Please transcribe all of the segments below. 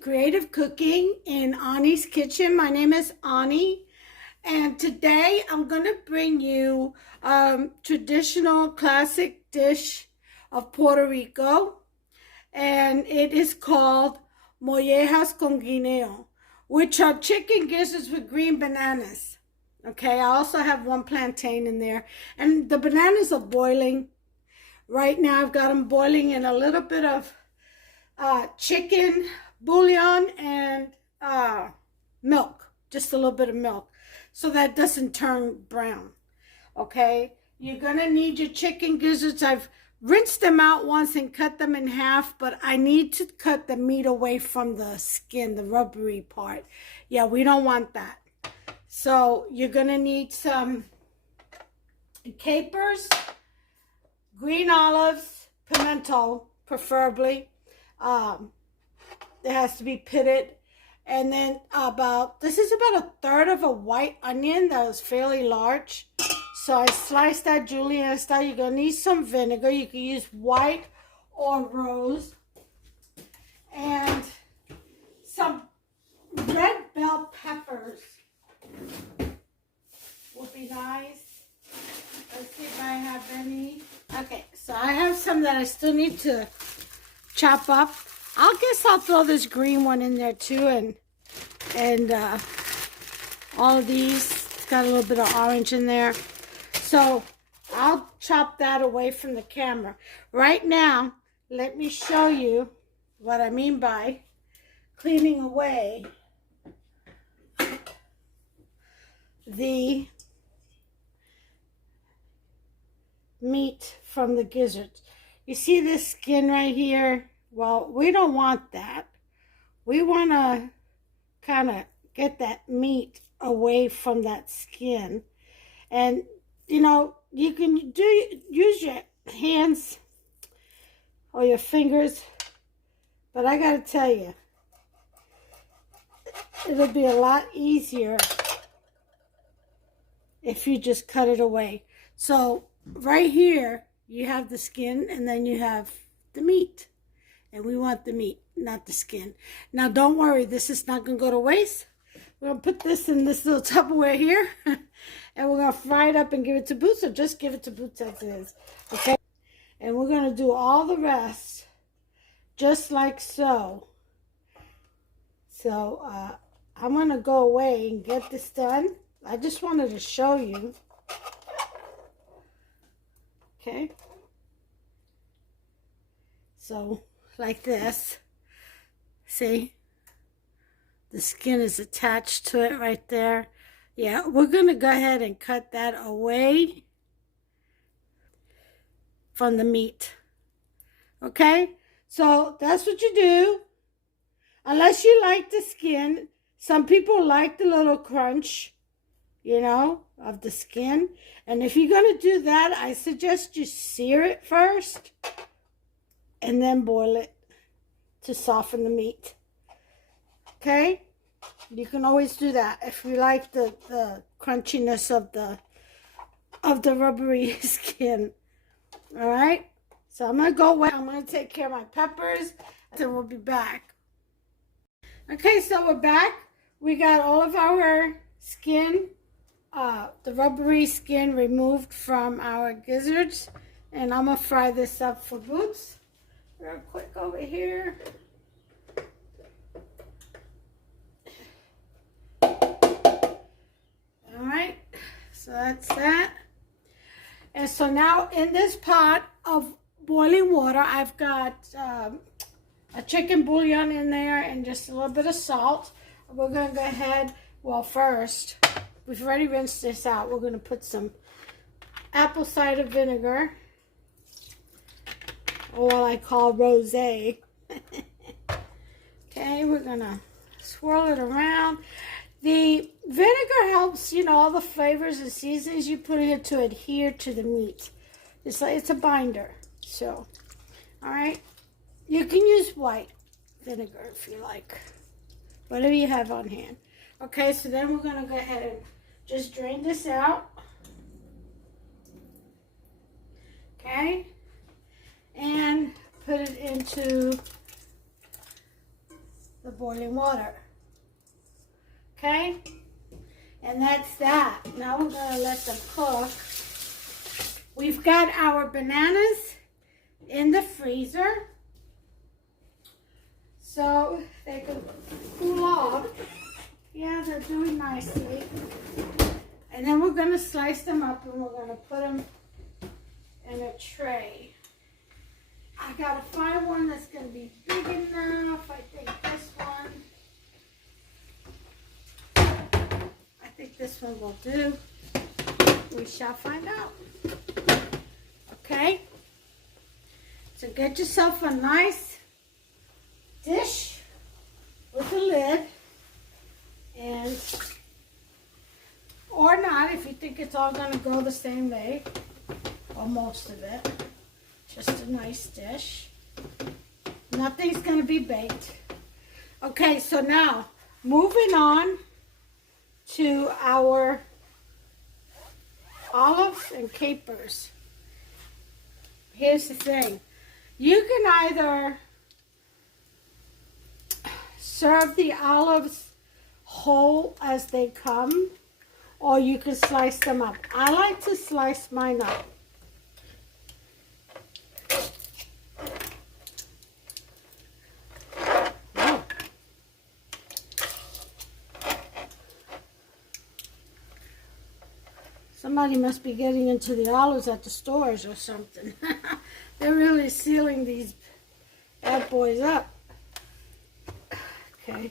Creative Cooking in Ani's Kitchen. My name is Ani, and today I'm going to bring you traditional classic dish of Puerto Rico, and it is called Mollejas con Guineo, which are chicken gizzards with green bananas. Okay, I also have one plantain in there, and the bananas are boiling. Right now I've got them boiling in a little bit of chicken bouillon and milk, just a little bit of milk, so that it doesn't turn brown. Okay, you're gonna need your chicken gizzards. I've rinsed them out once and cut them in half, but I need to cut the meat away from the skin, the rubbery part. Yeah, we don't want that. So you're gonna need some capers, green olives, pimento preferably. It has to be pitted, and then this is about a third of a white onion that was fairly large. So I sliced that julienne style. You're gonna need some vinegar. You can use white or rose, and some red bell peppers would be nice. Let's see if I have any. Okay, so I have some that I still need to chop up. I guess I'll throw this green one in there too, and all of these. It's got a little bit of orange in there, so I'll chop that away from the camera. Right now, let me show you what I mean by cleaning away the meat from the gizzards. You see this skin right here? Well, we don't want that. We want to kind of get that meat away from that skin. And, you know, you can use your hands or your fingers, but I got to tell you, it'll be a lot easier if you just cut it away. So right here, you have the skin, and then you have the meat. And we want the meat, not the skin. Now, don't worry. This is not going to go to waste. We're going to put this in this little Tupperware here. And we're going to fry it up and give it to Boots. Or just give it to Boots as it is. Okay? And we're going to do all the rest just like so. So, I'm going to go away and get this done. I just wanted to show you. Okay? So, like this. See? The skin is attached to it right there. Yeah, we're going to go ahead and cut that away from the meat. Okay? So, that's what you do. Unless you like the skin. Some people like the little crunch, you know, of the skin. And if you're going to do that, I suggest you sear it first and then boil it to soften the meat. Okay? You can always do that if you like the crunchiness of the rubbery skin. All right? So I'm going to go away. I'm going to take care of my peppers, and then we'll be back. Okay, so we're back. We got all of our skin, the rubbery skin removed from our gizzards. And I'm going to fry this up for Boots. Real quick over here. Alright, so that's that. And so now in this pot of boiling water, I've got a chicken bouillon in there and just a little bit of salt. We're going to go ahead, well first, we've already rinsed this out. We're going to put some apple cider vinegar, or what I call rosé. Okay, we're going to swirl it around. The vinegar helps, you know, all the flavors and seasonings you put in it to adhere to the meat. It's like it's a binder. So, all right. You can use white vinegar if you like. Whatever you have on hand. Okay, so then we're going to go ahead and just drain this out. Okay. And put it into the boiling water. Okay? And that's that. Now we're going to let them cook. We've got our bananas in the freezer so they can cool off. Yeah, they're doing nicely. And then we're going to slice them up and we're going to put them in a tray. I got to find one that's going to be big enough. I think this one. I think this one will do. We shall find out. Okay? So get yourself a nice dish with a lid. And, or not, if you think it's all going to go the same way, or most of it. Just a nice dish. Nothing's going to be baked. Okay, so now, moving on to our olives and capers. Here's the thing. You can either serve the olives whole as they come, or you can slice them up. I like to slice mine up. Oh. Somebody must be getting into the olives at the stores or something. They're really sealing these bad boys up. Okay.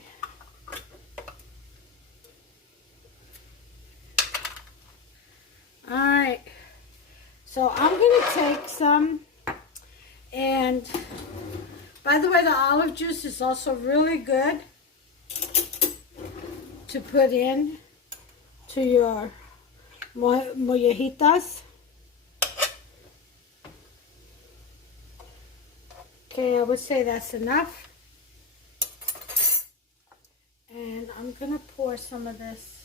Alright. So I'm going to take some, and by the way, the olive juice is also really good to put in to your mollejitas. Okay, I would say that's enough. And I'm going to pour some of this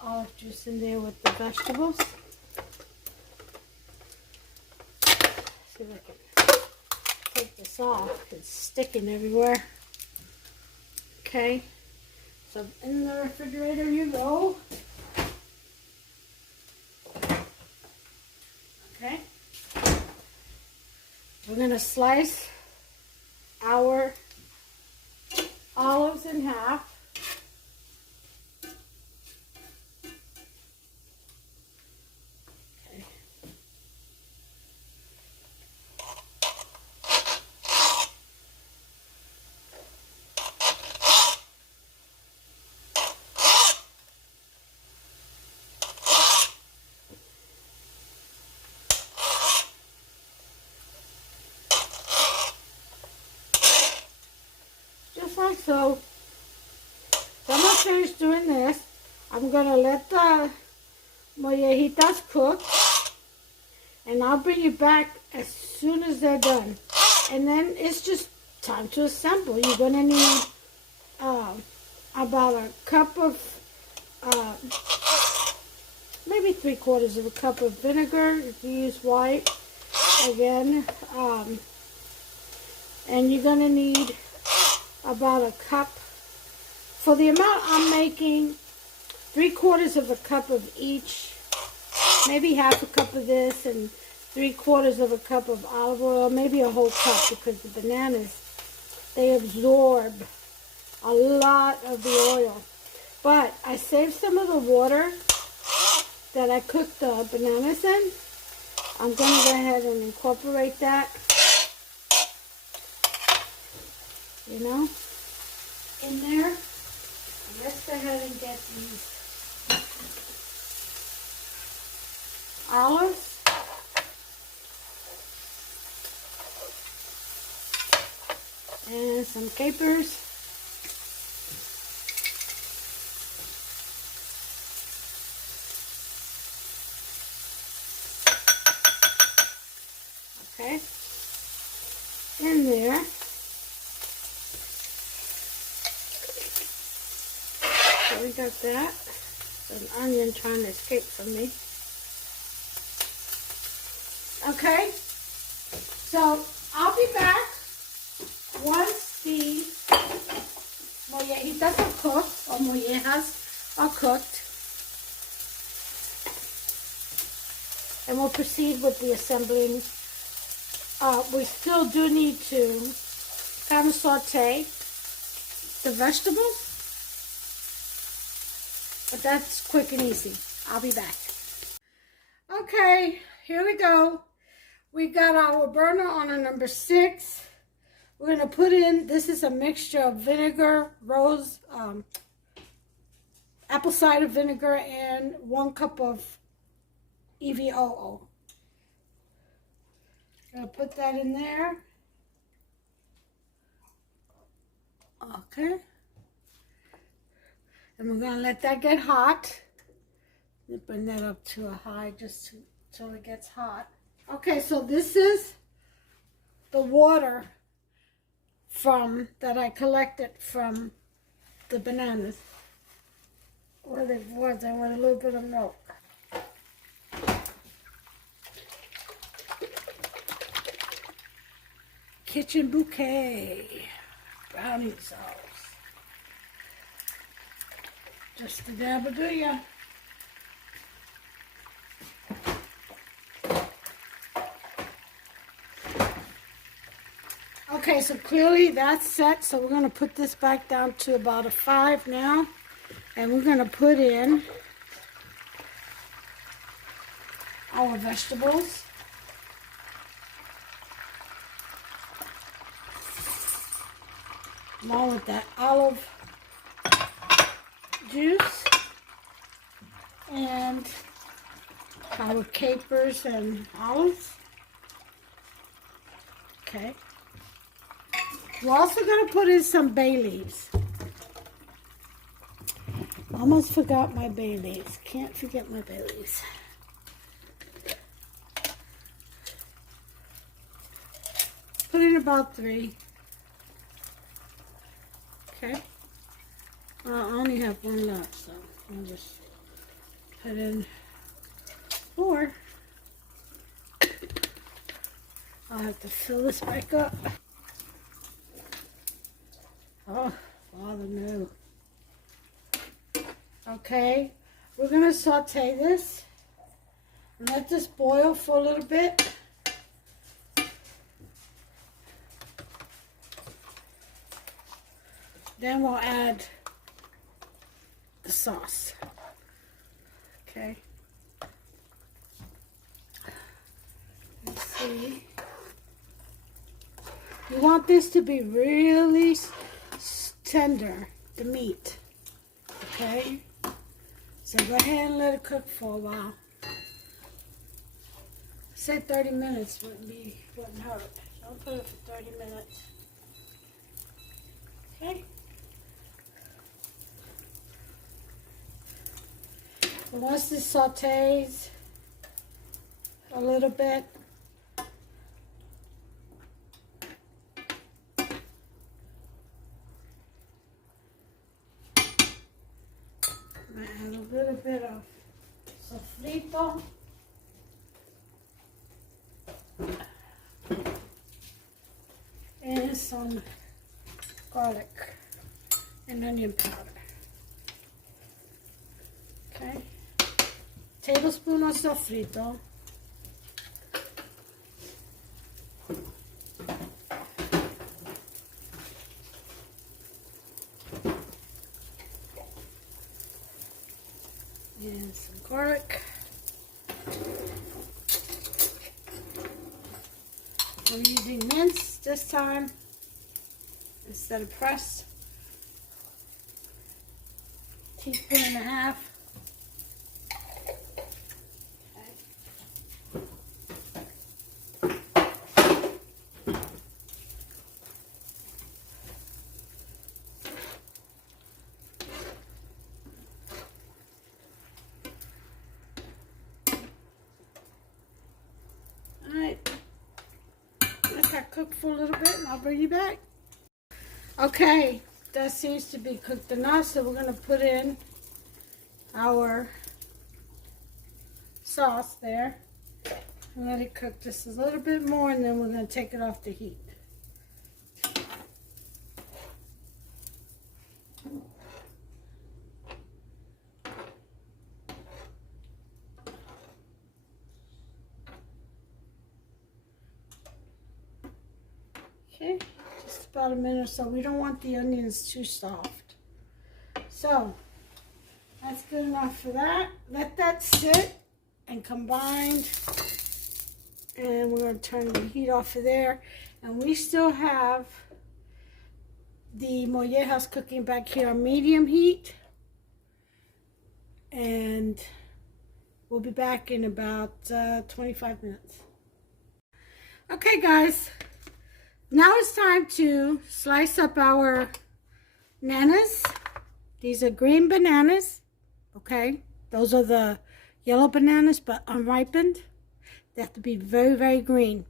olive juice in there with the vegetables. See if I can take this off. It's sticking everywhere. Okay, so in the refrigerator you go. Okay, we're going to slice our olives in half. Okay. Just like so. So I'm going to finish doing this. I'm going to let the mollejitas cook. And I'll bring you back as soon as they're done. And then it's just time to assemble. You're going to need about a cup of, maybe 3/4 of a cup of vinegar if you use white. Again, and you're going to need about a cup. For the amount I'm making, 3/4 of a cup of each, maybe half a cup of this and 3/4 of a cup of olive oil, maybe a whole cup, because the bananas, they absorb a lot of the oil. But I saved some of the water that I cooked the bananas in. I'm going to go ahead and incorporate that, you know, in there. Let's go ahead and get these olives. And some capers. Okay. In there. So we got that. An onion trying to escape from me. Okay. So I'll be back once the mollejitas are cooked, or mollejas are cooked, and we'll proceed with the assembling. We still do need to kind of saute the vegetables, but that's quick and easy. I'll be back. Okay, here we go. We got our burner on a number 6. We're going to put in, this is a mixture of vinegar, apple cider vinegar, and 1 cup of EVOO. I'm going to put that in there. Okay. And we're going to let that get hot. Bring that up to a high just till it gets hot. Okay, so this is the water that I collected from the bananas. Where they boiled them with a little bit of milk. Kitchen bouquet, brownie sauce. Just a dab of do ya. Okay, so clearly that's set, so we're going to put this back down to about a 5 now, and we're going to put in our vegetables. Along with that olive juice and our capers and olives. Okay. We're also going to put in some bay leaves. Almost forgot my bay leaves. Can't forget my bay leaves. Put in about 3. Okay. I only have 1 left, so I'll just put in 4. I'll have to fill this back up. Oh, Father, no. Okay, we're going to saute this and let this boil for a little bit. Then we'll add the sauce. Okay. Let's see. You want this to be really tender, the meat. Okay? So go ahead and let it cook for a while. Say 30 minutes wouldn't hurt. I'll put it for 30 minutes. Okay? So once this sautés a little bit, I add a little bit of sofrito. And some garlic and onion powder. Okay. Tablespoon of sofrito. And some garlic. I'm using minced this time instead of pressed. Teaspoon and a half. Cook for a little bit and I'll bring you back. Okay, that seems to be cooked enough, so we're going to put in our sauce there and let it cook just a little bit more, and then we're going to take it off the heat. Okay, just about a minute or so. We don't want the onions too soft. So that's good enough for that. Let that sit and combine. And we're going to turn the heat off of there. And we still have the mollejas cooking back here on medium heat. And we'll be back in about 25 minutes. Okay, guys. Now it's time to slice up our bananas. These are green bananas. Okay. Those are the yellow bananas, but unripened. They have to be very, very green.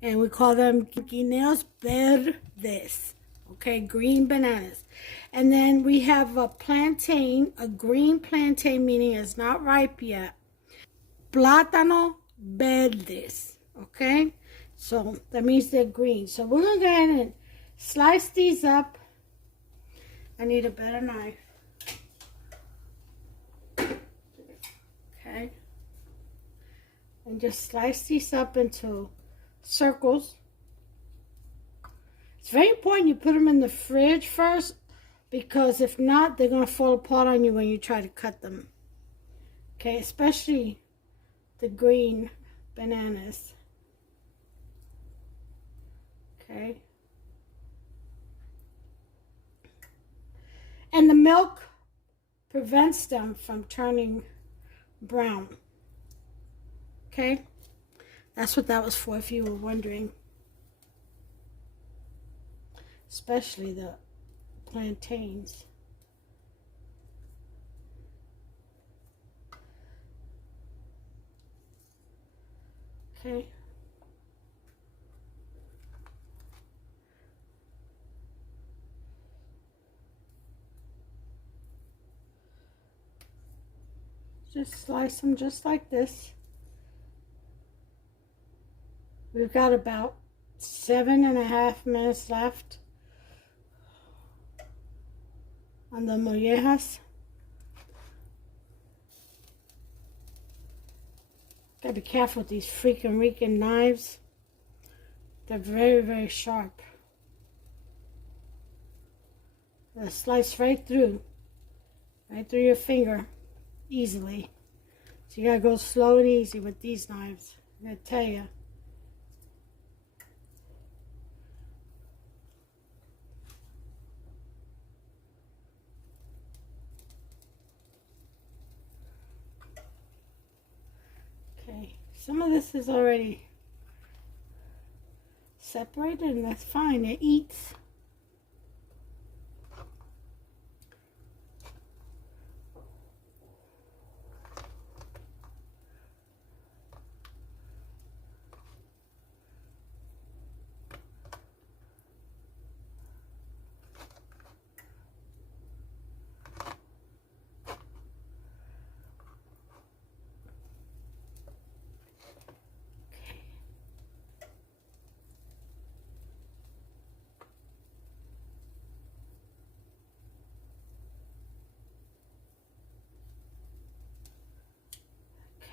And we call them Guineos verdes. Okay, green bananas. And then we have a plantain, a green plantain, meaning it's not ripe yet. Plátano verdes. Okay, so that means they're green. So we're going to go ahead and slice these up. I need a better knife. Okay. And just slice these up into circles. It's very important you put them in the fridge first, because if not, they're going to fall apart on you when you try to cut them. Okay, especially the green bananas. Okay. And the milk prevents them from turning brown. Okay? That's what that was for, if you were wondering. Especially the plantains. Okay. Just slice them just like this. We've got about 7.5 minutes left on the mollejas. Gotta be careful with these freaking Rican knives. They're very, very sharp. They'll slice right through your finger easily. So you gotta go slow and easy with these knives. I'm gonna tell you. Okay, some of this is already separated, and that's fine. It eats.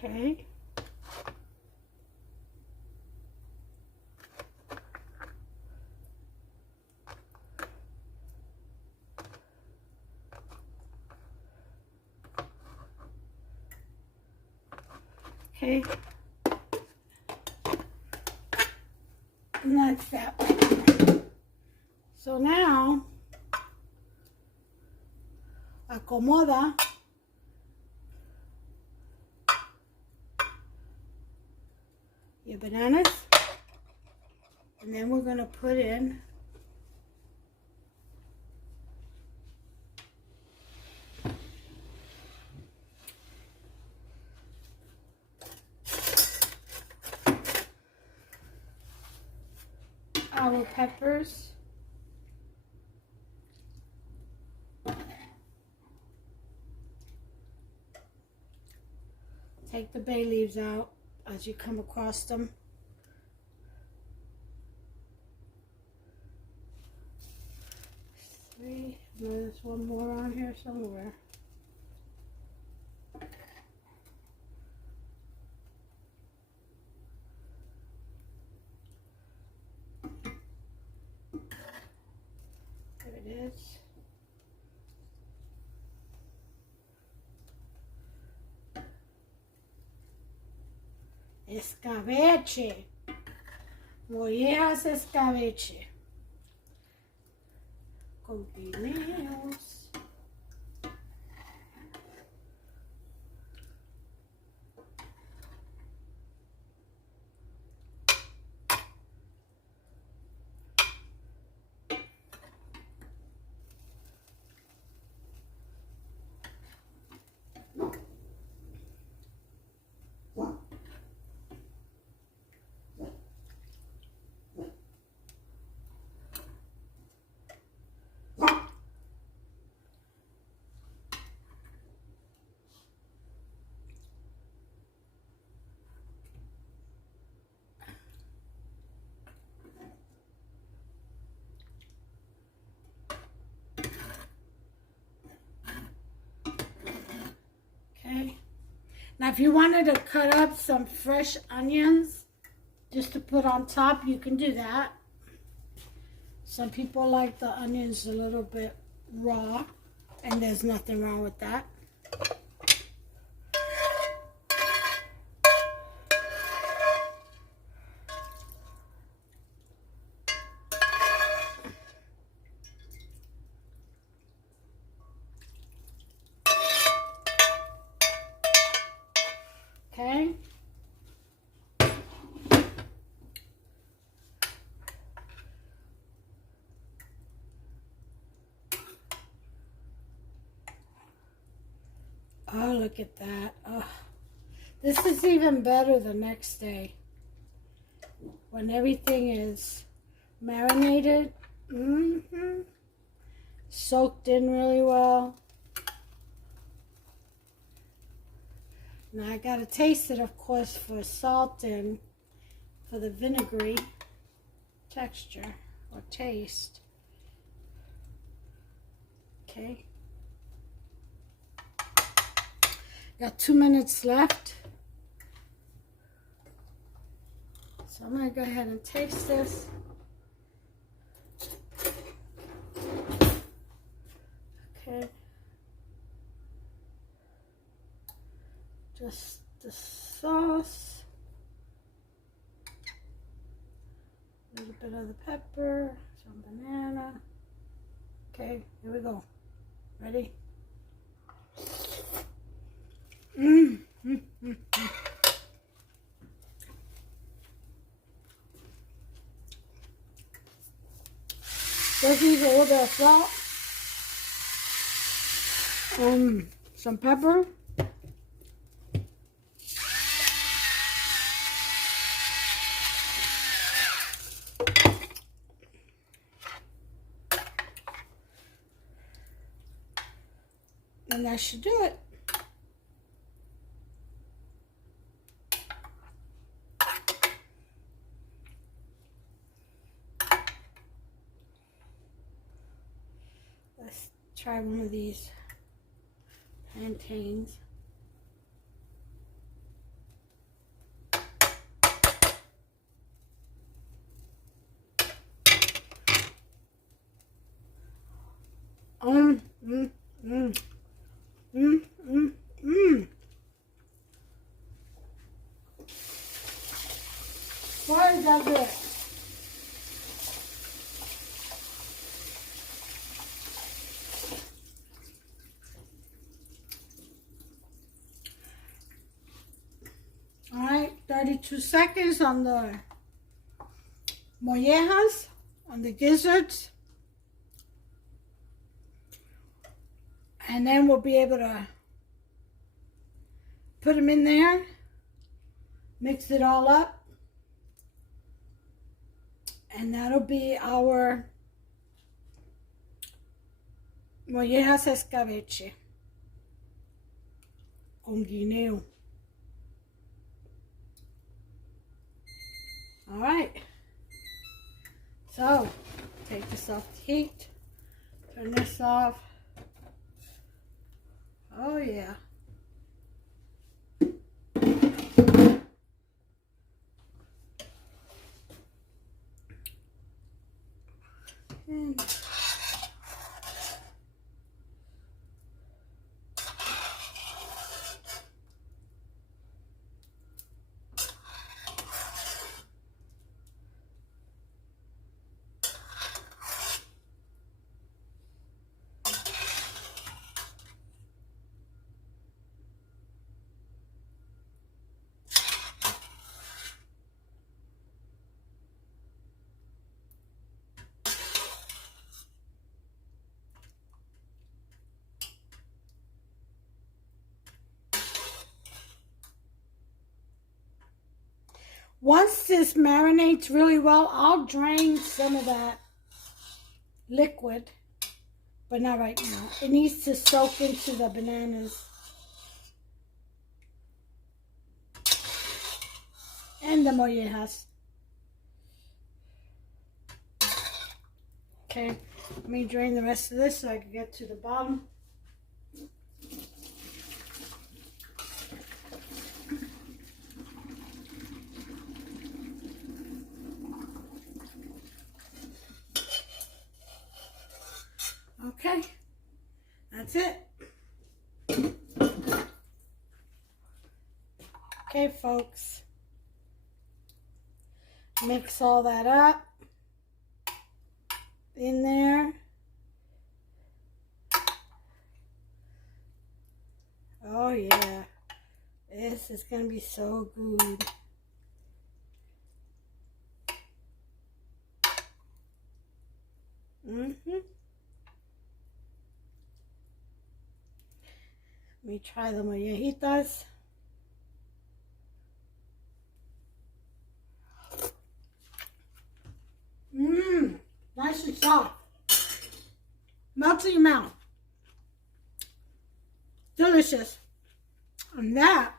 Okay. Okay. And that's that one. So now, acomoda your bananas, and then we're going to put in our peppers. Take the bay leaves out as you come across them. Three. There's one more on here somewhere. Escabeche. Mollejas escabeche. Con guineos. Okay. Now if you wanted to cut up some fresh onions just to put on top, you can do that. Some people like the onions a little bit raw, and there's nothing wrong with that. Okay. Oh, look at that. Oh, this is even better the next day when everything is marinated, soaked in really well. Now I gotta taste it, of course, for salt and for the vinegary texture or taste. Okay. Got 2 minutes left. So I'm gonna go ahead and taste this. Okay. Just the sauce. A little bit of the pepper, some banana. Okay, here we go. Ready? Just use a little bit of salt, some pepper, and that should do it. Let's try one of these plantains. Why is that good? All right, 32 seconds on the mollejas, on the gizzards. And then we'll be able to put them in there, mix it all up, and that'll be our mollejas escabeche con guineo. All right, so take this off the heat, turn this off. Oh yeah. And Once this marinates really well, I'll drain some of that liquid, but not right now. It needs to soak into the bananas and the mollejas. Okay, let me drain the rest of this so I can get to the bottom. Okay, that's it. Okay, folks. Mix all that up in there. Oh yeah, this is gonna be so good. Let me try the mollejitas. Nice and soft. Melts in your mouth. Delicious. And that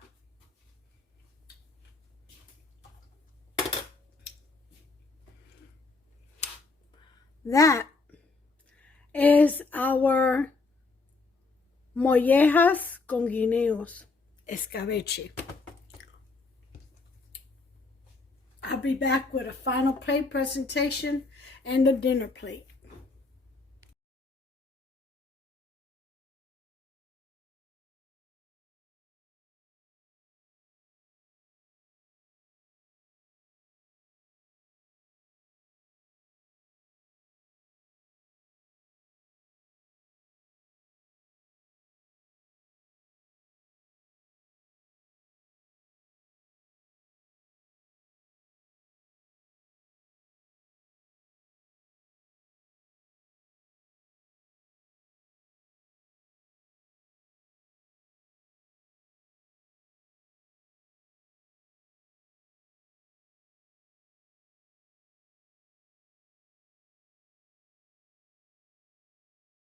is our Mollejas con Guineos Escabeche. I'll be back with a final plate presentation and a dinner plate.